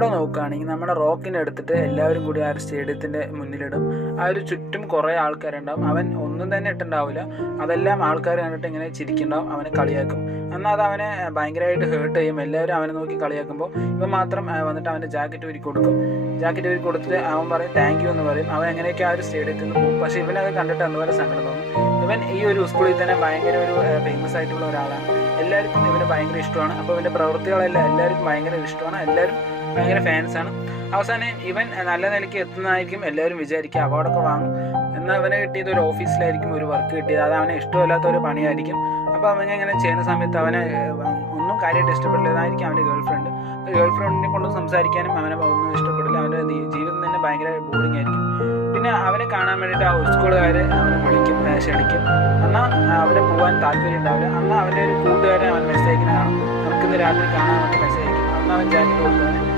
ഇവിടെ നോക്കുകയാണെങ്കിൽ നമ്മുടെ റോക്കിനെ എടുത്തിട്ട് എല്ലാവരും കൂടി ആ ഒരു സ്റ്റേഡിയത്തിൻ്റെ മുന്നിലിടും. ആ ഒരു ചുറ്റും കുറേ ആൾക്കാരുണ്ടാവും. അവൻ ഒന്നും തന്നെ ഇട്ടുണ്ടാവില്ല, അതെല്ലാം ആൾക്കാർ കണ്ടിട്ട് ഇങ്ങനെ ചിരിക്കുന്നുണ്ടാവും, അവനെ കളിയാക്കും. എന്നാൽ അത് അവനെ ഭയങ്കരമായിട്ട് ഹേർട്ട് ചെയ്യും. എല്ലാവരും അവനെ നോക്കി കളിയാക്കുമ്പോൾ ഇവൻ മാത്രം വന്നിട്ട് അവൻ്റെ ജാക്കറ്റ് ഊരി കൊടുക്കും. ജാക്കറ്റ് ഊരി കൊടുത്തിട്ട് അവൻ പറയും താങ്ക് യു എന്ന് പറയും. അവൻ എങ്ങനെയൊക്കെ ആ ഒരു സ്റ്റേഡിയത്തിൽ നിന്ന് പോകും. പക്ഷേ ഇവനത് കണ്ടിട്ട് അതുപോലെ സങ്കടം തോന്നും. ഇവൻ ഈ ഒരു സ്കൂളിൽ തന്നെ ഭയങ്കര ഒരു ഫേമസ് ആയിട്ടുള്ള ഒരാളാണ്. എല്ലാവർക്കും ഇവന് ഭയങ്കര ഇഷ്ടമാണ്. അപ്പോൾ ഇവൻ്റെ പ്രവൃത്തികളെല്ലാം എല്ലാവർക്കും ഭയങ്കര ഇഷ്ടമാണ്. എല്ലാവരും ഭയങ്കര ഫാൻസാണ്. അവസാനം ഇവൻ നല്ല നിലയ്ക്ക് എത്തുന്നതായിരിക്കും എല്ലാവരും വിചാരിക്കുക, അവാർഡൊക്കെ വാങ്ങും. എന്നാൽ അവന് കിട്ടിയത് ഒരു ഓഫീസിലായിരിക്കും ഒരു വർക്ക് കിട്ടിയത്. അത് അവനെ ഇഷ്ടമില്ലാത്ത ഒരു പണിയായിരിക്കും. അപ്പോൾ അവനെ ഇങ്ങനെ ചെയ്യുന്ന സമയത്ത് അവനെ ഒന്നും കാര്യമായിട്ട് ഇഷ്ടപ്പെടില്ലതായിരിക്കും അവൻ്റെ ഗേൾ ഫ്രണ്ടിനെ കൊണ്ട് സംസാരിക്കാനും അവനെ ഒന്നും ഇഷ്ടപ്പെടില്ല. അവൻ്റെ ജീവിതം തന്നെ ഭയങ്കര ബോറിംഗ് ആയിരിക്കും. പിന്നെ അവനെ കാണാൻ വേണ്ടിയിട്ട് ആ സ്കൂളുകാർ അവനെ വിളിക്കും, ക്ഷണിക്കും. എന്നാൽ അവന് പോകാൻ താല്പര്യം ഉണ്ടാവില്ല. എന്നാൽ അവൻ്റെ ഒരു കൂട്ടുകാരൻ അവൻ മെസ്സേജ് അയക്കുന്ന കാണും, നമുക്കിന്ന് രാത്രി കാണാൻ വേണ്ടി മെസ്സേജ് അയക്കും. അന്ന് അവൻ ജാക്കറ്റ് കൊടുത്തവന്